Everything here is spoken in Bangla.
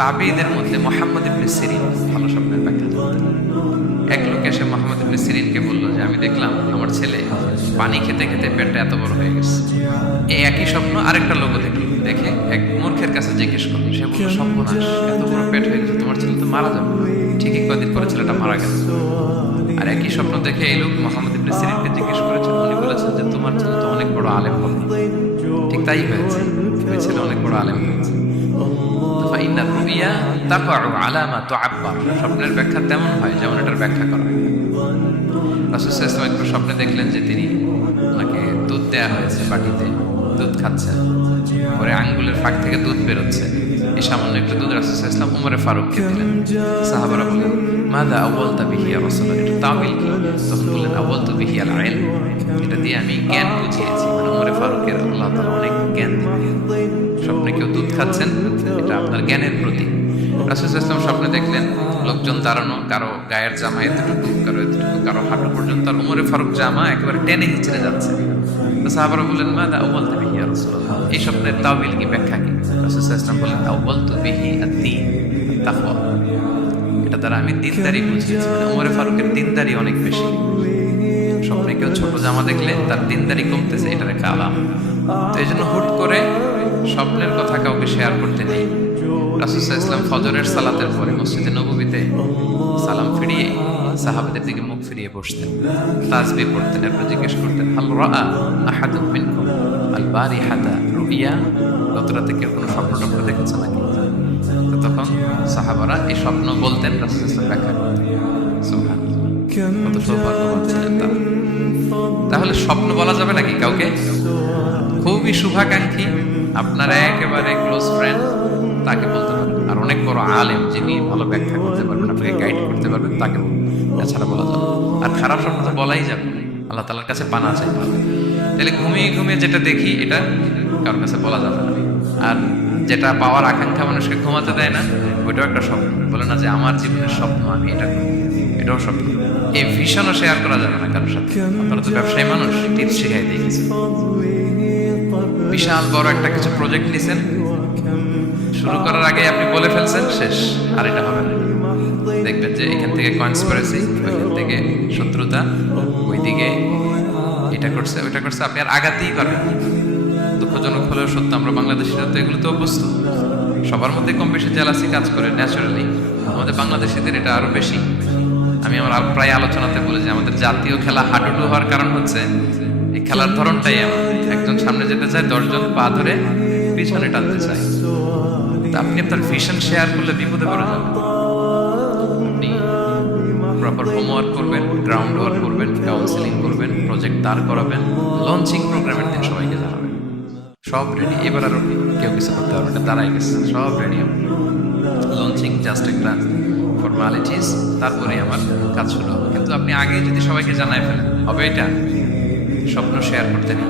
তাবিঈদের মধ্যে মুহাম্মদ ইবনে সিরিন ভালো স্বপ্নের ব্যাখ্যা করতেন। এক লোক এসে মুহাম্মদ ইবনে সিরিনকে বলল যে আমি দেখলাম আমার ছেলে পানি খেতে খেতে পেটটা এত বড় হয়ে গেছে। এই একই স্বপ্ন আরেকটা লোকও দেখল, দেখে এক মূর্খের কাছে জিজ্ঞেস করলো, সে বলল সর্বনাশ, এত বড় পেট হয়ে গেছে, তোমার ছেলে তো মারা যাবে। ঠিকই কয়েকদিন পরে ছেলেটা মারা গেল। আর একই স্বপ্ন দেখে এই লোক মুহাম্মদ ইবনে সিরিনকে জিজ্ঞেস করেছেন, উনি বলেছেন যে তোমার ছেলে তো অনেক বড় আলেম হবে। ঠিক তাই হয়েছে, ওই ছেলে অনেক বড় আলেম হয়েছে। স্বপ্নের ব্যাখ্যা তেমন হয় যেমন এটার ব্যাখ্যা করা হয়। রাসূল সাল্লাল্লাহু আলাইহি ওয়াসাল্লাম একবার স্বপ্নে দেখলেন যে তিনি ওনাকে দুধ দেয়া হয়েছে, বাটিতে দুধ খাচ্ছেন, পরে আঙ্গুলের ফাঁক থেকে দুধ বেরোচ্ছে। এই সামান্য একটু দুধ রাসূল সাল্লাল্লাহু আলাইহি ওয়াসাল্লাম উমরে ফারুককে দিলেন। সাহাবারা বললেন, মাযা আওয়ালতা বিহি ইয়া রাসূলুল্লাহ, এটা তাওয়িল কি? তখন বললেন, আওয়ালতু বিহি আল ইলম, এটা দিয়ে আমি জ্ঞান বুঝিয়েছি। মানে উমরে ফারুকের আল্লাহ তাআলা অনেক জ্ঞান দিবেন। স্বপ্নে কেউ দুধ খাচ্ছেন, এটা আপনার জ্ঞানের প্রতীক। রাসূল সাল্লাল্লাহু আলাইহি ওয়াসাল্লাম স্বপ্নে দেখলেন লোকজন দাঁড়ানো, কারো গায়ের জামা এতটুকু, কারো এতটুকু, কারো হাঁটু পর্যন্ত, আর উমরে ফারুক জামা একেবারে টেনে হিচড়ে যাচ্ছে। তো সাহাবারা বললেন, মাযা আওয়ালতু বিহি ইয়া রাসূলুল্লাহ, এই স্বপ্নের তাওয়িল কি, ব্যাখ্যা কি? রাসূল সাল্লাল্লাহু আলাইহি ওয়াসাল্লাম বললেন, আওয়ালতু বিহি আদ-দীন তাকওয়া, এটা দ্বারা আমি দিনদারি বুঝিয়েছি। মানে উমরে ফারুকের দিনদারি অনেক বেশি। স্বপ্নে কেউ ছোট জামা দেখলে তার দিনদারি কমতেছে, এটার একটা আলামত। তো এই জন্য হুট করে স্বপ্নের কথা কাউকে শেয়ার করতে নেই। রাসূল সাল্লাল্লাহু আলাইহি ওয়াসাল্লাম ফজরের সালাতের পরে মসজিদে নববীতে সালাম ফিরিয়ে সাহাবাদের দিকে মুখ ফিরিয়ে বসতেন, তাসবিহ পড়তেন, এরপর জিজ্ঞেস করতেন, হাল রাআ আহাদুম মিনকুম আল বারিহাতা রুইয়া, গত রাতে কেউ কোনো স্বপ্ন দেখেছে নাকি? তো তখন সাহাবারা এই স্বপ্ন বলতেন, রাসূল সাল্লাল্লাহু আলাইহি ওয়াসাল্লাম ব্যাখ্যা করতেন। সুবহানাল্লাহ, কত সৌভাগ্যবান ছিলেন তারা। তাহলে স্বপ্ন বলা যাবে নাকি কাউকে? খুবই শুভাকাঙ্ক্ষী, আপনার একেবারে ক্লোজ ফ্রেন্ড, তাকে বলতে পারবেন। আর অনেক বড় আলেম যিনি ভালো ব্যাখ্যা করতে পারবেন, আপনাকে গাইড করতে পারবেন, তাকে বলবেন। এছাড়া বলা যাবে। আর খারাপ স্বপ্ন তো বলাই যাবে, আল্লাহ তাআলার কাছে পানা চাইতে হবে। তাহলে ঘুমিয়ে ঘুমিয়ে যেটা দেখি এটা কারোর কাছে বলা যাবে না। আর যেটা পাওয়ার আকাঙ্ক্ষা মানুষকে ঘুমাতে দেয় না, ওইটাও একটা স্বপ্ন। বলে না যে আমার জীবনের স্বপ্ন আমি এটা করব, এটাও স্বপ্ন। এই ভিশনও শেয়ার করা যাবে না কারোর সাথে। আপনারা তো ব্যবসায়ী মানুষ, টিপস শিখাই দিয়ে গেছে। বিশাল বড় একটা কিছু প্রজেক্ট নিছেন, শুরু করার আগে আপনি বলে ফেলছেন, শেষ, আর এটা হবে না। দেখবেন যে এখান থেকে কনস্পিরেসি, ওইখান থেকে শত্রুতা, ওইদিকে এটা করছে ওইটা করছে, আপনি আর আগাতেই পারবেন। দুঃখজনক হলেও সত্য, আমরা বাংলাদেশিরা তো এগুলোতে অভ্যস্ত। সবার মধ্যে কম বেশি জেলাসি কাজ করে ন্যাচারালি, আমাদের বাংলাদেশিদের এটা আরো বেশি। আমি আমার প্রায় আলোচনাতে বলি যে আমাদের জাতীয় খেলা হাডুডু হওয়ার কারণ হচ্ছে এই খেলার ধরনটাই এমন। একজন সামনে যেতে চায়, 10 জন পা ধরে পিছনে টানতে চায়। তা আপনি আপনার ভিশন শেয়ার করলে বিপদে পড়ে যাবেন। আপনি প্রপার হোমওয়ার্ক করবেন, গ্রাউন্ড ওয়ার্ক করবেন, কাউন্সেলিং করবেন, প্রজেক্ট দাঁড় করাবেন, লঞ্চিং প্রোগ্রামের দিন সবাইকে জানাবেন। সব রেডি, এবার আর কেউ কিছু করতে পারবে না, দাঁড়াই গেছে, সব রেডি। লঞ্চিং জাস্ট একটা ফর্মালিটিস, তারপরে আমার কাজ শুরু হবে। কিন্তু আপনি আগে যদি সবাইকে জানাই ফেলেন, হবে এটা স্বপ্ন শেয়ার করতে নেই।